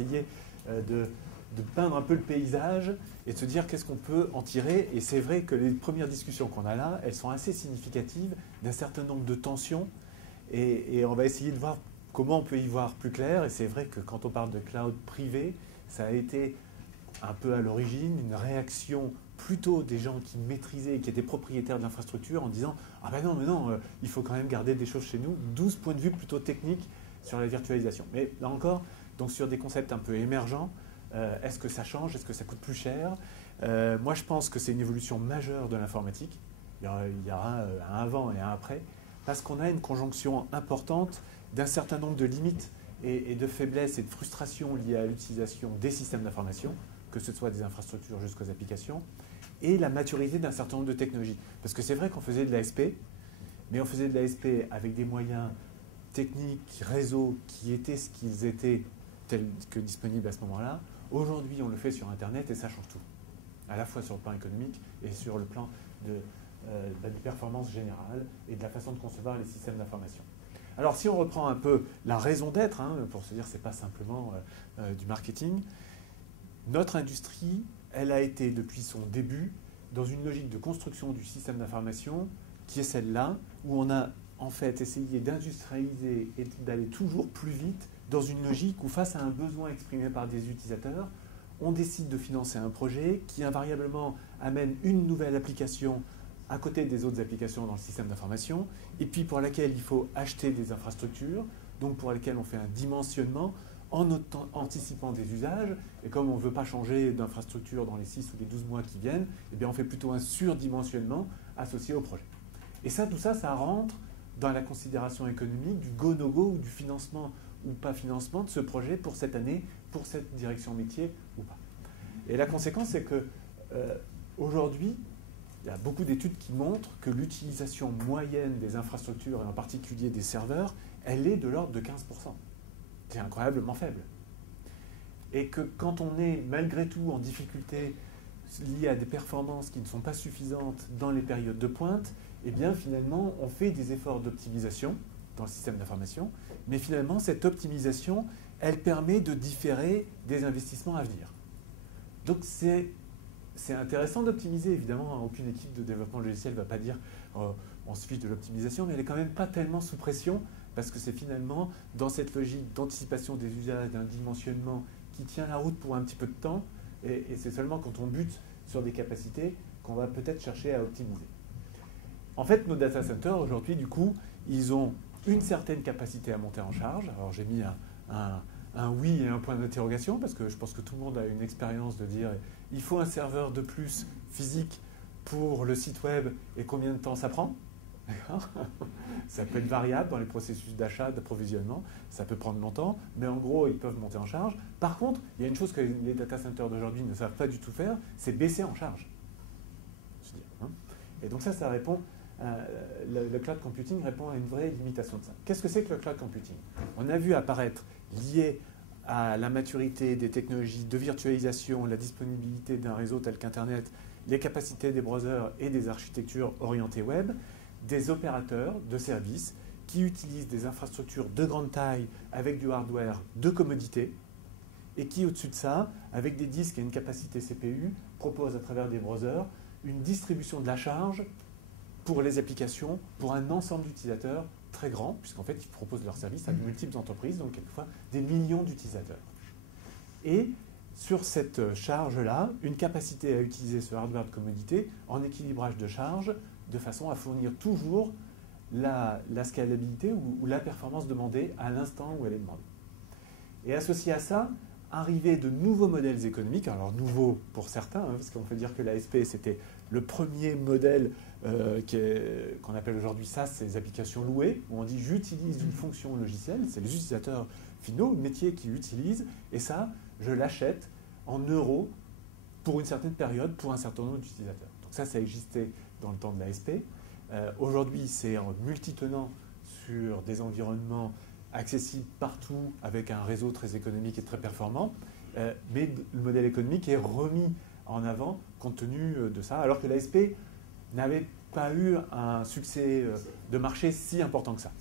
essayer de peindre un peu le paysage et de se dire qu'est-ce qu'on peut en tirer. Et c'est vrai que les premières discussions qu'on a là, elles sont assez significatives d'un certain nombre de tensions. Et on va essayer de voir comment on peut y voir plus clair. Et c'est vrai que quand on parle de cloud privé, ça a été un peu à l'origine une réaction plutôt des gens qui maîtrisaient et qui étaient propriétaires de l'infrastructure en disant « Ah ben non, mais non, il faut quand même garder des choses chez nous », d'où ce point de vue plutôt technique sur la virtualisation. Mais là encore, donc sur des concepts un peu émergents, est-ce que ça change? Est-ce que ça coûte plus cher? Moi, je pense que c'est une évolution majeure de l'informatique. Il y aura un avant et un après, parce qu'on a une conjonction importante d'un certain nombre de limites et de faiblesses et de frustrations liées à l'utilisation des systèmes d'information, que ce soit des infrastructures jusqu'aux applications, et la maturité d'un certain nombre de technologies. Parce que c'est vrai qu'on faisait de l'ASP, mais on faisait de l'ASP avec des moyens techniques, réseaux, qui étaient ce qu'ils étaient tels que disponibles à ce moment-là. Aujourd'hui, on le fait sur Internet et ça change tout, à la fois sur le plan économique et sur le plan de performance générale et de la façon de concevoir les systèmes d'information. Alors, si on reprend un peu la raison d'être, pour se dire que ce n'est pas simplement du marketing, notre industrie, elle a été depuis son début dans une logique de construction du système d'information qui est celle-là, où on a en fait essayé d'industrialiser et d'aller toujours plus vite dans une logique où face à un besoin exprimé par des utilisateurs, on décide de financer un projet qui invariablement amène une nouvelle application à côté des autres applications dans le système d'information, et puis pour laquelle il faut acheter des infrastructures, donc pour lesquelles on fait un dimensionnement en anticipant des usages, et comme on ne veut pas changer d'infrastructure dans les 6 ou les 12 mois qui viennent, eh bien on fait plutôt un surdimensionnement associé au projet. Et ça, tout ça, ça rentre dans la considération économique du go-no-go ou du financement ou pas financement de ce projet pour cette année, pour cette direction métier ou pas. Et la conséquence, c'est que aujourd'hui, il y a beaucoup d'études qui montrent que l'utilisation moyenne des infrastructures, et en particulier des serveurs, elle est de l'ordre de 15%. C'est incroyablement faible. Et que quand on est malgré tout en difficulté liée à des performances qui ne sont pas suffisantes dans les périodes de pointe, eh bien finalement on fait des efforts d'optimisation dans le système d'information, mais finalement cette optimisation, elle permet de différer des investissements à venir. Donc c'est intéressant d'optimiser, évidemment, aucune équipe de développement logiciel ne va pas dire on se fiche de l'optimisation, mais elle n'est quand même pas tellement sous pression, parce que c'est finalement dans cette logique d'anticipation des usages, d'un dimensionnement qui tient la route pour un petit peu de temps, et c'est seulement quand on bute sur des capacités qu'on va peut-être chercher à optimiser. En fait, nos data centers, aujourd'hui, du coup, ils ont une certaine capacité à monter en charge. Alors j'ai mis un oui et un point d'interrogation, parce que je pense que tout le monde a une expérience de dire il faut un serveur de plus physique pour le site web et combien de temps ça prend. Ça peut être variable dans les processus d'achat, d'approvisionnement, ça peut prendre longtemps, mais en gros, ils peuvent monter en charge. Par contre, il y a une chose que les data centers d'aujourd'hui ne savent pas du tout faire, c'est baisser en charge. Et donc ça répond, le cloud computing répond à une vraie limitation de ça. Qu'est-ce que c'est que le cloud computing? On a vu apparaître, lié à la maturité des technologies de virtualisation, la disponibilité d'un réseau tel qu'Internet, les capacités des browsers et des architectures orientées web, des opérateurs de services qui utilisent des infrastructures de grande taille avec du hardware de commodité et qui, au-dessus de ça, avec des disques et une capacité CPU, proposent à travers des browsers une distribution de la charge pour les applications, pour un ensemble d'utilisateurs très grand, puisqu'en fait, ils proposent leurs services à de multiples entreprises, donc quelquefois des millions d'utilisateurs. Et sur cette charge-là, une capacité à utiliser ce hardware de commodité en équilibrage de charge, de façon à fournir toujours la scalabilité ou la performance demandée à l'instant où elle est demandée. Et associé à ça, arriver de nouveaux modèles économiques, alors nouveaux pour certains, parce qu'on peut dire que l'ASP c'était le premier modèle qu'on appelle aujourd'hui SaaS, c'est les applications louées, où on dit j'utilise une fonction logicielle, c'est les utilisateurs finaux, le métier qui l'utilisent, et ça, je l'achète en euros pour une certaine période, pour un certain nombre d'utilisateurs. Donc ça existait dans le temps de l'ASP. Aujourd'hui, c'est en multitenant sur des environnements accessibles partout avec un réseau très économique et très performant, mais le modèle économique est remis en avant compte tenu de ça, alors que l'ASP n'avait pas eu un succès de marché si important que ça.